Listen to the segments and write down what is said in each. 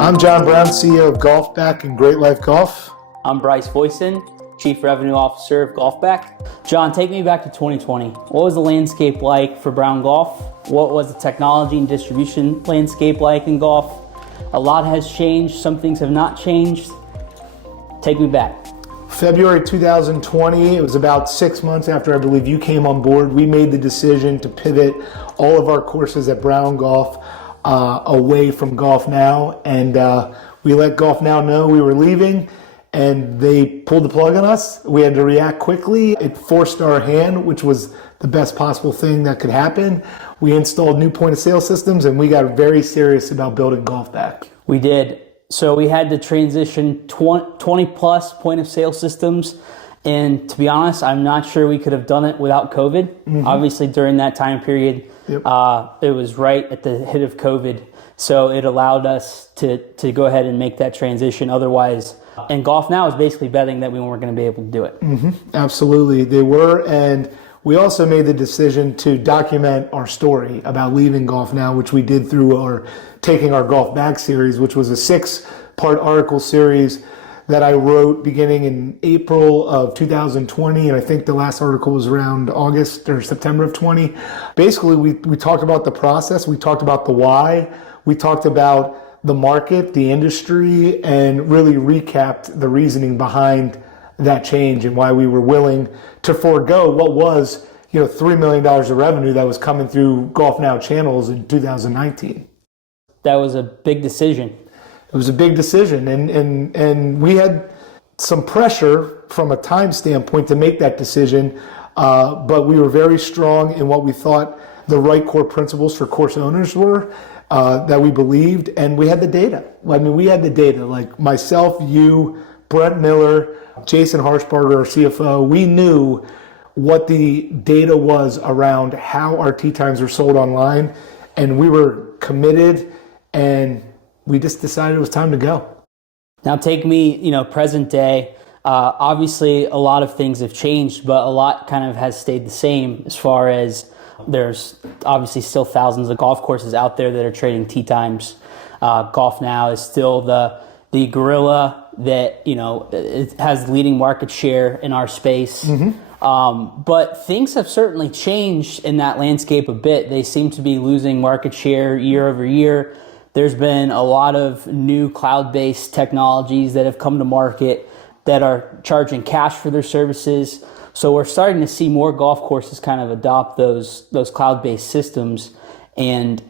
I'm John Brown, CEO of GolfBack and GreatLIFE Golf. I'm Bryce Voisin, Chief Revenue Officer of GolfBack. John, take me back to 2020. What was the landscape like for Brown Golf? What was the technology and distribution landscape like in golf? A lot has changed. Some things have not changed. Take me back. February 2020, it was about 6 months after I believe you came on board, we made the decision to pivot all of our courses at Brown Golf away from Golf Now, and we let Golf Now know we were leaving, and they pulled the plug on us. We had to react quickly. It forced our hand, which was the best possible thing that could happen. We installed new point of sale systems, and we got very serious about building GolfBack. We did. So we had to transition 20 plus point of sale systems. And to be honest, I'm not sure we could have done it without COVID. Mm-hmm. Obviously, during that time period, yep. It was right at the hit of COVID. So it allowed us to go ahead and make that transition. Otherwise, and Golf Now is basically betting that we weren't going to be able to do it. Mm-hmm. Absolutely, they were. And we also made the decision to document our story about leaving Golf Now, which we did through taking our GolfBack series, which was a 6-part article series that I wrote beginning in April of 2020, and I think the last article was around August or September of 20. Basically, we talked about the process, we talked about the why, we talked about the market, the industry, and really recapped the reasoning behind that change and why we were willing to forego what was, $3 million of revenue that was coming through Golf Now channels in 2019. That was a big decision. It was a big decision, and we had some pressure from a time standpoint to make that decision, but we were very strong in what we thought the right core principles for course owners were, that we believed, and we had the data. I mean, we had the data, like myself, you, Brent Miller, Jason Harshbarger, our CFO, we knew what the data was around how our tee times were sold online, and we were committed, and we just decided it was time to go. Now take me, present day. Obviously, a lot of things have changed, but a lot kind of has stayed the same as far as there's obviously still thousands of golf courses out there that are trading tee times. Golf Now is still the gorilla that, it has leading market share in our space. Mm-hmm. But things have certainly changed in that landscape a bit. They seem to be losing market share year over year. There's been a lot of new cloud-based technologies that have come to market that are charging cash for their services. So we're starting to see more golf courses kind of adopt those cloud-based systems. And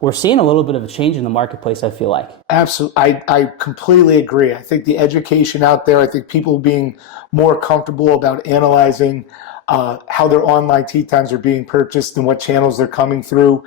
we're seeing a little bit of a change in the marketplace, I feel like. Absolutely. I completely agree. I think the education out there, I think people being more comfortable about analyzing how their online tee times are being purchased and what channels they're coming through.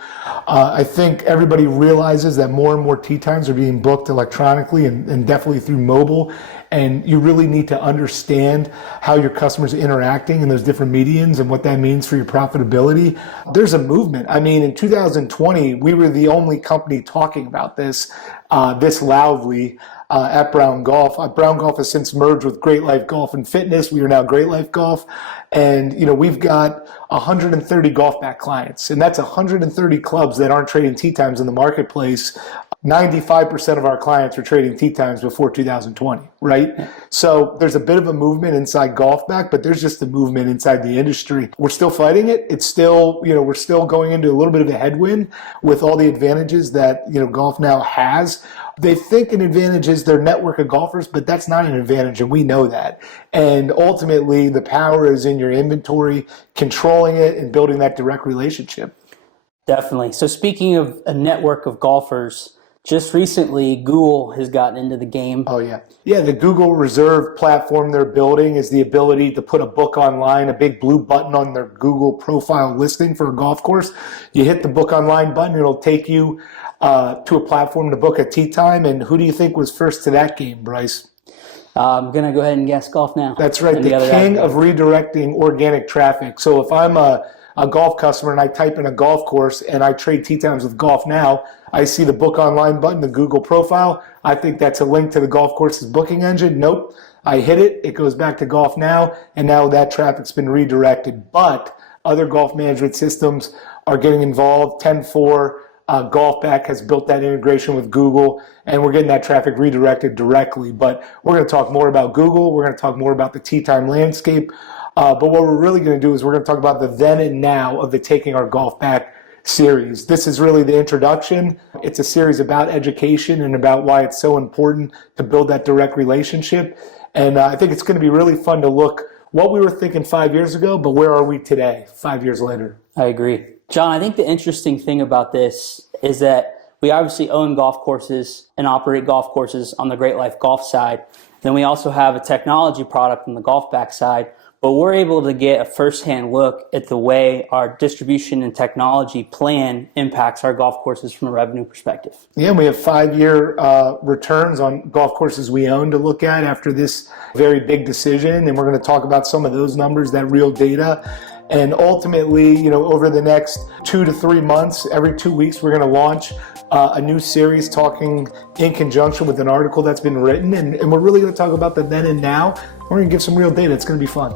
I think everybody realizes that more and more tee times are being booked electronically and definitely through mobile. And you really need to understand how your customers are interacting in those different mediums and what that means for your profitability. There's a movement. I mean, in 2020, we were the only company talking about this loudly at Brown Golf. Brown Golf has since merged with GreatLIFE Golf and Fitness. We are now GreatLIFE Golf. And, we've got 130 GolfBack clients, and that's 130 clubs that aren't trading tee times in the marketplace. 95% of our clients were trading tee times before 2020, right? Yeah. So there's a bit of a movement inside GolfBack, but there's just a movement inside the industry. We're still fighting it. It's still, we're still going into a little bit of a headwind with all the advantages that, Golf Now has. They think an advantage is their network of golfers, but that's not an advantage, and we know that. And ultimately, the power is in your inventory, controlling it, and building that direct relationship. Definitely. So speaking of a network of golfers, just recently, Google has gotten into the game. Oh, yeah. Yeah, the Google Reserve platform they're building is the ability to put a book online, a big blue button on their Google profile listing for a golf course. You hit the book online button, it'll take you to a platform to book a tee time. And who do you think was first to that game, Bryce? I'm going to go ahead and guess Golf Now. That's right, the king of redirecting organic traffic. So if I'm a golf customer and I type in a golf course and I trade tee times with Golf Now, I see the book online button, the Google profile. I think that's a link to the golf course's booking engine. Nope. I hit it. It goes back to Golf Now, and now that traffic's been redirected. But other golf management systems are getting involved. 10-4 GolfBack has built that integration with Google, and we're getting that traffic redirected directly. But we're going to talk more about Google. We're going to talk more about the tee time landscape. But what we're really going to do is we're going to talk about the then and now of the Taking Our Golf Back series. This is really the introduction. It's a series about education and about why it's so important to build that direct relationship. And I think it's going to be really fun to look what we were thinking 5 years ago, but where are we today, 5 years later? I agree. John, I think the interesting thing about this is that we obviously own golf courses and operate golf courses on the GreatLIFE golf side. Then we also have a technology product on the GolfBack side, but we're able to get a firsthand look at the way our distribution and technology plan impacts our golf courses from a revenue perspective. Yeah, we have 5-year returns on golf courses we own to look at after this very big decision, and we're going to talk about some of those numbers, that real data. And ultimately, over the next 2 to 3 months, every 2 weeks, we're going to launch a new series talking in conjunction with an article that's been written. And we're really going to talk about the then and now. We're going to give some real data. It's going to be fun.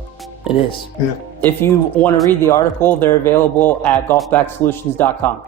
It is. Yeah. If you want to read the article, they're available at golfbacksolutions.com.